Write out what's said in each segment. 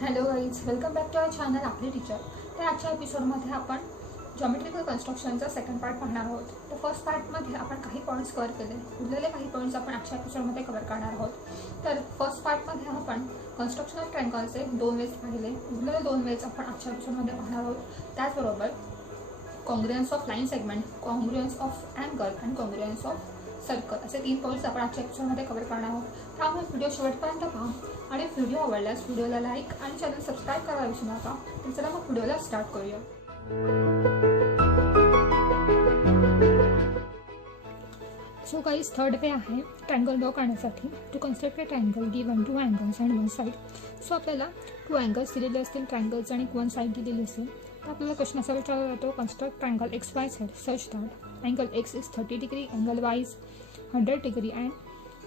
Hello guys, welcome back to our channel आपली teacher. तर आजच्या एपिसोडमध्ये आपण जॉमेट्रिकल कन्स्ट्रक्शनचा सेकंड पार्ट पाहणार आहोत. तर फर्स्ट पार्टमध्ये आपण काही पॉईंट्स कव्हर केले, उरलेले काही पॉईंट्स आपण आजच्या एपिसोडमध्ये कव्हर करणार आहोत. तर फर्स्ट पार्टमध्ये आपण कन्स्ट्रक्शन ऑफ ट्रायंगलचे 2 वेज पाहिले, उरलेले 2 वेज आपण आजच्या एपिसोडमध्ये पाहणार आहोत. त्याचबरोबर congruence of line segment, congruence of angle आणि कॉन्ग्रुएन्स ऑफ सर्कल असे 3 पॉईंट्स आपण आजच्या एपिसोडमध्ये कव्हर करणार आहोत. त्यामुळे व्हिडिओ शेवटपर्यंत पहा आणि व्हिडिओ आवडल्यास व्हिडिओला लाईक आणि चॅनल सबस्क्राईब करायला विसरू नका. तर चला मग व्हिडिओला स्टार्ट करूया. सो गाईज, थर्ड वे आहे ट्रायंगल ड्रॉ करण्यासाठी. To construct a triangle given 2 angles and 1 side. So आपल्याला 2 अँगल्स दिलेले असतील, ट्रायंगल्स आणि 1 साईड दिलेली असेल. तर आपल्याला क्वेश्चन असा विचारला जातो, construct triangle x Y Z such that angle x is 30 degree, angle Y is 100 degree and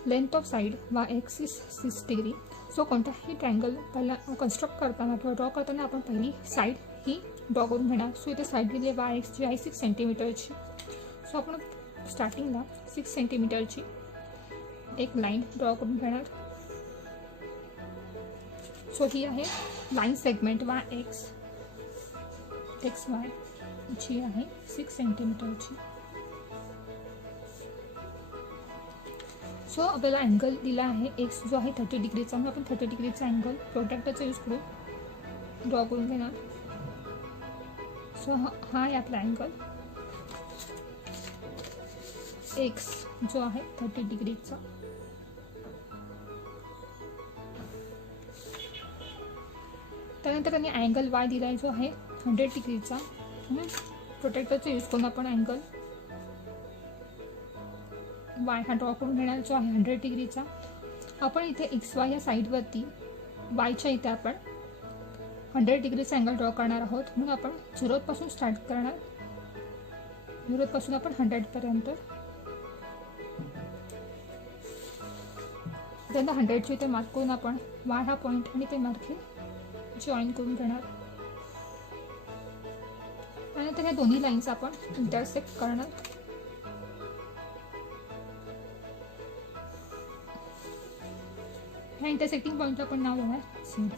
length of side Y x is 6 degree. So कोणताही ट्रायंगल पहिला कन्स्ट्रक्ट करताना किंवा ड्रॉ करताना आपण पहिली साईड ही ड्रॉ करून घेणार. सो इथे साईड दिली वाय एक्स जी आहे 6 सेंटीमीटरची. सो आपण स्टार्टिंगला 6 सेंटीमीटरची एक लाईन ड्रॉ करून घेणार. सो ही आहे line segment y x x y जी आहे 6 सेंटीमीटरची. सो आपल्याला अँगल दिला आहे एक्स जो आहे 30 डिग्रीचा. मग आपण 30 डिग्रीचा अँगल प्रोट्रॅक्टरचा यूज करून ड्रॉ करून घेणार. सो हा आहे आपला अँगल एक्स जो आहे 30 डिग्रीचा. त्यानंतर त्यांनी अँगल वाय दिला आहे जो आहे 100 डिग्रीचा. प्रोटेक्टरचा यूज करून आपण अँगल वाय हा ड्रॉ करून घेणार जो आहे 100 डिग्रीचा. आपण इथे एक्स वाय या साईडवरती वायच्या इथे आपण 100 डिग्रीचा अँगल ड्रॉ करणार आहोत. म्हणून आपण 0 पासून स्टार्ट करणार. 0 पासून आपण 100 पर्यंत. त्यांना 100ची इथे मार्क करून आपण वाय हा पॉईंट आणि ते मार्क हे जॉईन करून घेणार. त्यानंतर ह्या दोन्ही लाईन्स आपण इंटरसेक्ट करणार. ह्या इंटरसेक्टिंग पॉईंटला आपण नाव देणार झेड.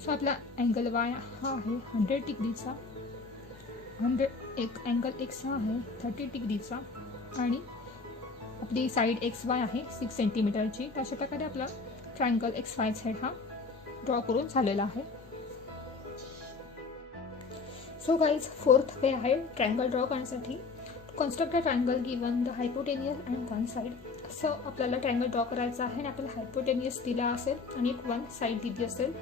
सो आपला अँगल वाय हा आहे 100 डिग्रीचा, एक अँगल एक्स हा आहे 30 डिग्रीचा आणि आपली साईड एक्स वाय आहे 6 सेंटीमीटरची. अशा प्रकारे आपला ट्रायंगल एक्स वाय झेड हा ड्रॉ करून झालेला आहे. सो गाईज, फोर्थ वे आहे ट्रायंगल ड्रॉ करण्यासाठी. Construct a triangle given the hypotenuse and 1 side. So आपल्याला ट्रायंगल ड्रॉ करायचा आहे आणि आपल्याला हायपोटेनियस दिला असेल आणि एक 1 साईड दिली असेल.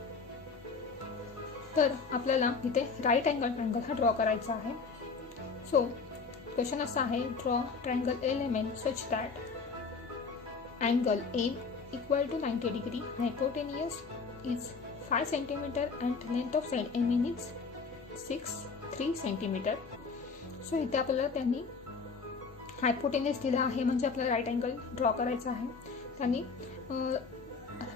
तर आपल्याला इथे राईट अँगल ट्रायंगल हा ड्रॉ करायचा आहे. सो क्वेश्चन असा आहे, draw triangle element such that angle M equal to 90 degree, hypotenuse is 5 centimetre and length of side M N is 3 centimetre. So इथे आपल्याला त्यांनी हायपोटेनियस दिला आहे म्हणजे आपल्याला राईट अँगल ड्रॉ करायचा आहे. त्यांनी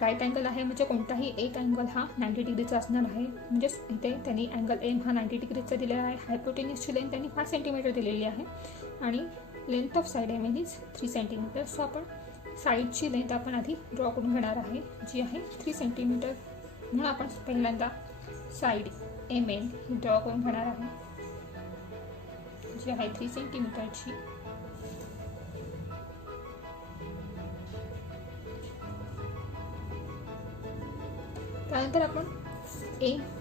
राईट अँगल आहे म्हणजे कोणताही एक अँगल हा 90 डिग्रीचा असणार आहे. म्हणजेच इथे त्यांनी अँगल एम हा 90 डिग्रीचा दिलेला आहे. हायपोटेनियसची लेंथ त्यांनी 5 सेंटीमीटर दिलेली आहे आणि length of side M N is 3 centimetre. So आपण साईडची लेंथ आपण आधी ड्रॉ करून घेणार आहे जी आहे 3 सेंटीमीटर. म्हणून आपण पहिल्यांदा साईड एम एन ही ड्रॉ करून घेणार आहे जी आहे 3 सेंटीमीटरची. त्यानंतर आपण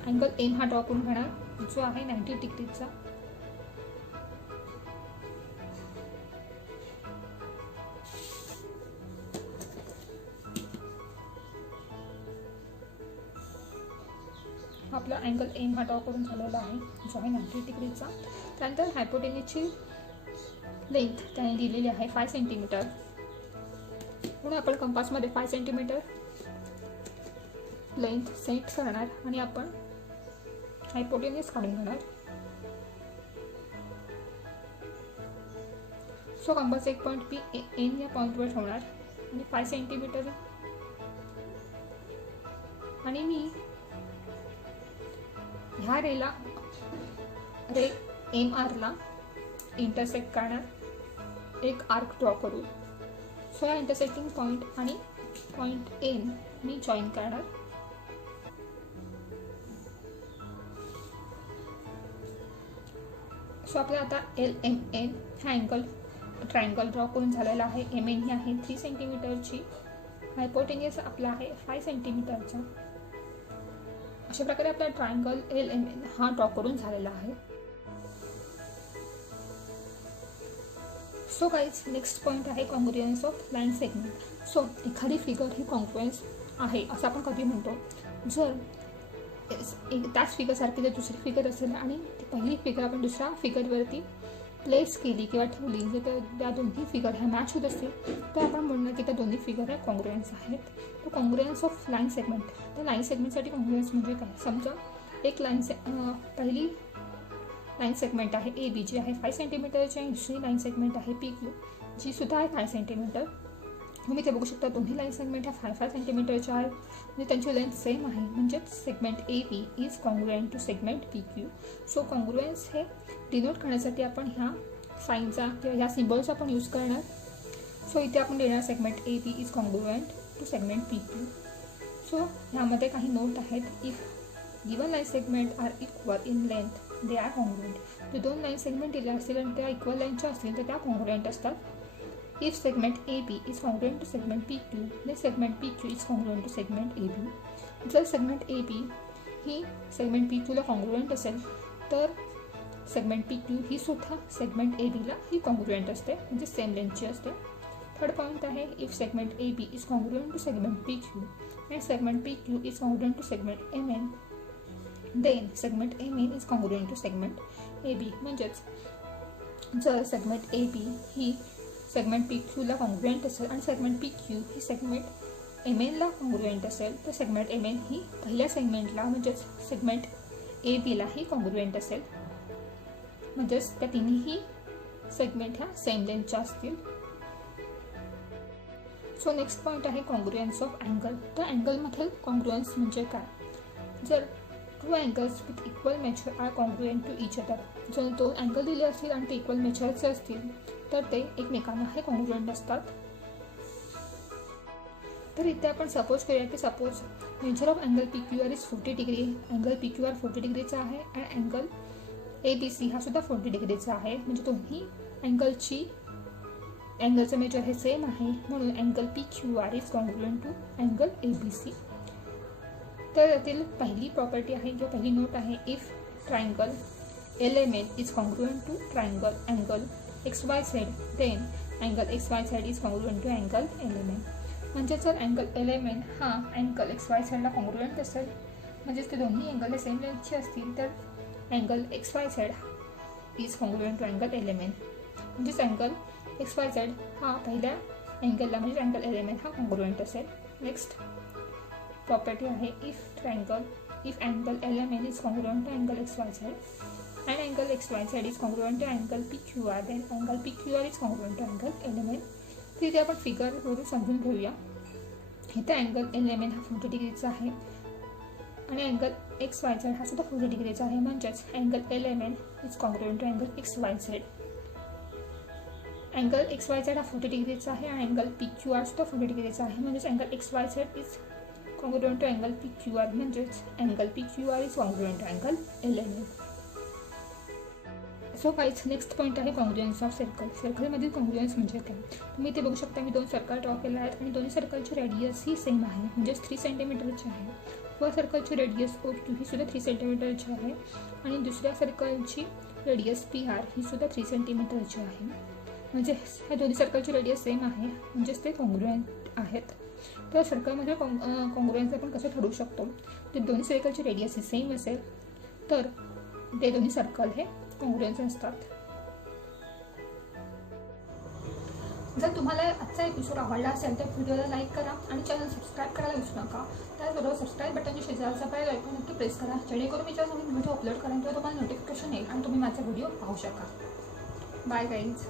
अँगल एम हा ड्रॉ करून घेणार जो आहे 90 डिग्रीचा. आपला अँगल एम हा ड्रॉ करून झालेला आहे जो आहे 90 डिग्रीचा. त्यानंतर हायपोटेनियसची लेंथ त्याने दिलेली आहे 5 सेंटीमीटर. म्हणून आपण कंपासमध्ये 5 सेंटीमीटर लेंथ सेट करणार आणि आपण हायपोटेनियस काढून घेणार. सो कंपास एक पॉईंट पी एन या पॉईंटवर ठेवणार आणि 5 सेंटीमीटर आणि मी ह्या रे एम आरला इंटरसेक्ट करणार एक आर्क ड्रॉ करून. सो या इंटरसेक्टिंग पॉईंट आणि पॉईंट एन मी जॉईन करणार. सो आपला आता LMN हा अँगल ट्रायंगल ड्रॉ करून झालेला आहे. MN ही आहे 3 सेंटीमीटरची, हायपोटेनियस आपला आहे 5 सेंटीमीटरचा. अशा प्रकारे आपला ट्रायंगल LMN हा ड्रॉ करून झालेला आहे. सो गाईज नेक्स्ट पॉईंट आहे congruence of line segment. So एखादी फिगर ही कॉन्ग्रुएन्स आहे असं आपण कधी म्हणतो जर त्याच फिगरसारखी जर दुसरी फिगर असेल आणि ती पहिली फिगर आपण दुसऱ्या फिगरवरती प्लेस केली किंवा ठेवली, जर त्या दोन्ही फिगर ह्या मॅच होत असतील तर आपण म्हणणार की त्या दोन्ही फिगर ह्या कॉन्ग्रुएन्स आहेत. तर कॉन्ग्रुएन्स ऑफ लाईन सेगमेंट, तर लाईन सेगमेंटसाठी कॉन्ग्रुएन्स म्हणजे काय? समजा एक पहिली लाईन सेगमेंट आहे AB जी आहे 5 सेंटीमीटरची आणि दुसरी लाईन सेगमेंट आहे PQ जी सुद्धा आहे 5 सेंटीमीटर. तुम्ही ते बघू शकता दोन्ही लाईन सेगमेंट ह्या 5 सेंटीमीटरच्या आहेत, म्हणजे त्यांची लेंथ सेम आहे. म्हणजेच segment AB is congruent to segment PQ. So congruence हे डिनोट करण्यासाठी आपण ह्या साईनचा किंवा ह्या सिम्बॉलचा आपण यूज करणार. सो इथे आपण देणार segment AB is congruent to segment PQ. So ह्यामध्ये काही नोट आहेत. If given line segment are equal in length they are congruent. तर दोन लाईन सेगमेंट दिल्या असतील आणि त्या इक्वल लेंथच्या असतील तर त्या कॉन्ग्रुएंट असतात. If segment AB is congruent to segment PQ, then segment PQ is congruent to segment AB. जर segment AB ही segment PQ ला congruent असेल तर segment PQ ही सुद्धा segment AB ला ही congruent असते, म्हणजे सेम लेंथची असते. थर्ड पॉईंट आहे if segment AB is congruent to segment PQ and segment PQ is congruent to segment MN, then segment MN is congruent to segment AB. म्हणजेच जर segment AB ही segment PQ ला congruent असेल आणि segment PQ ही segment MN ला congruent असेल तर segment MN ही पहिल्या सेगमेंटला म्हणजेच सेगमेंट AB ला ही कॉन्ग्रुएंट असेल. म्हणजेच त्या तिन्ही सेगमेंट ह्या सेम लेंथच्या असतील. सो नेक्स्ट पॉईंट आहे कॉन्ग्रुएन्स ऑफ अँगल. तर अँगलमधील कॉन्ग्रुएन्स म्हणजे काय? जर two angles with equal measure are congruent to each other, जर दोन अँगल दिले असतील आणि ते इक्वल मेजरचे असतील तर ते एकमेकांना हे कॉन्ग्रुएंट असतात. तर इथे आपण सपोज करूया की suppose measure of angle PQR is 40 degree. Angle PQR 40 डिग्रीचा आहे आणि अँगल ABC हा सुद्धा 40 डिग्रीचा आहे. म्हणजे दोन्ही अँगलचं मेजर हे सेम आहे, म्हणून angle PQR is congruent to angle ABC. तर यातील पहिली प्रॉपर्टी आहे किंवा पहिली नोट आहे if triangle LMN is congruent to triangle angle XYZ, then angle XYZ is congruent to angle LMN. म्हणजे जर अँगल LMN हा अँगल XYZ ला कॉन्ग्रुएंट असेल, म्हणजेच ते दोन्ही अँगल हे सेम लेंथचे असतील तर angle XYZ is congruent to angle LMN. म्हणजेच अँगल XYZ हा पहिल्या अँगलला म्हणजे अँगल LMN हा कॉन्ग्रुएंट असेल. नेक्स्ट प्रॉपर्टी आहे if angle LMN is congruent to angle XYZ and angle XYZ is congruent to angle PQR, then angle PQR is congruent to angle LMN. तर इथे आपण फिगरवरून समजून घेऊया. इथे अँगल LMN हा 40 डिग्रीचा आहे आणि अँगल XYZ हा सुद्धा 40 डिग्रीचा आहे. म्हणजेच angle LMN is congruent to angle XYZ. Angle XYZ हा 40 डिग्रीचा आहे आणि अँगल PQR सुद्धा 40 डिग्रीचा आहे. म्हणजेच angle XYZ is congruent to angle PQR. म्हणजेच angle PQR is congruent to angle LMN. So guys next point आहे कॉन्ग्रुएन्स ऑफ सर्कल. सर्कलमधील कॉन्ग्रुएन्स म्हणजे काय? तुम्ही ते बघू शकता मी 2 सर्कल ड्रॉ केले आहेत आणि दोन्ही सर्कलची रेडियस ही सेम आहे, म्हणजेच 3 सेंटीमीटरची आहे. व सर्कलची रेडियस OQ ही सुद्धा 3 सेंटीमीटरची आहे आणि दुसऱ्या सर्कलची रेडियस PR ही सुद्धा 3 सेंटीमीटरची आहे. म्हणजे ह्या दोन्ही सर्कलची रेडियस सेम आहे, म्हणजेच ते कॉन्ग्रुएंट आहेत. तर सर्कलमध्ये कॉन्ग्रुएन्स आपण कसं ठरवू शकतो? तर दोन्ही सर्कलची रेडियस ही सेम असेल तर ते दोन्ही सर्कल हे कॉन्ग्रुएंट असतात. जर तुम्हाला आजचा एपिसोड आवडला असेल तर व्हिडिओला लाईक करा आणि चॅनल सबस्क्राईब करायला विसरू नका. त्याचबरोबर सबस्क्राईब बटनच्या शेजारचा बेल आयकॉन नक्की प्रेस करा, जेणेकरून मी जेव्हा नवीन व्हिडिओ अपलोड करेन तेव्हा तुम्हाला नोटिफिकेशन येईल आणि तुम्ही माझा व्हिडिओ पाहू शकाल. Bye guys.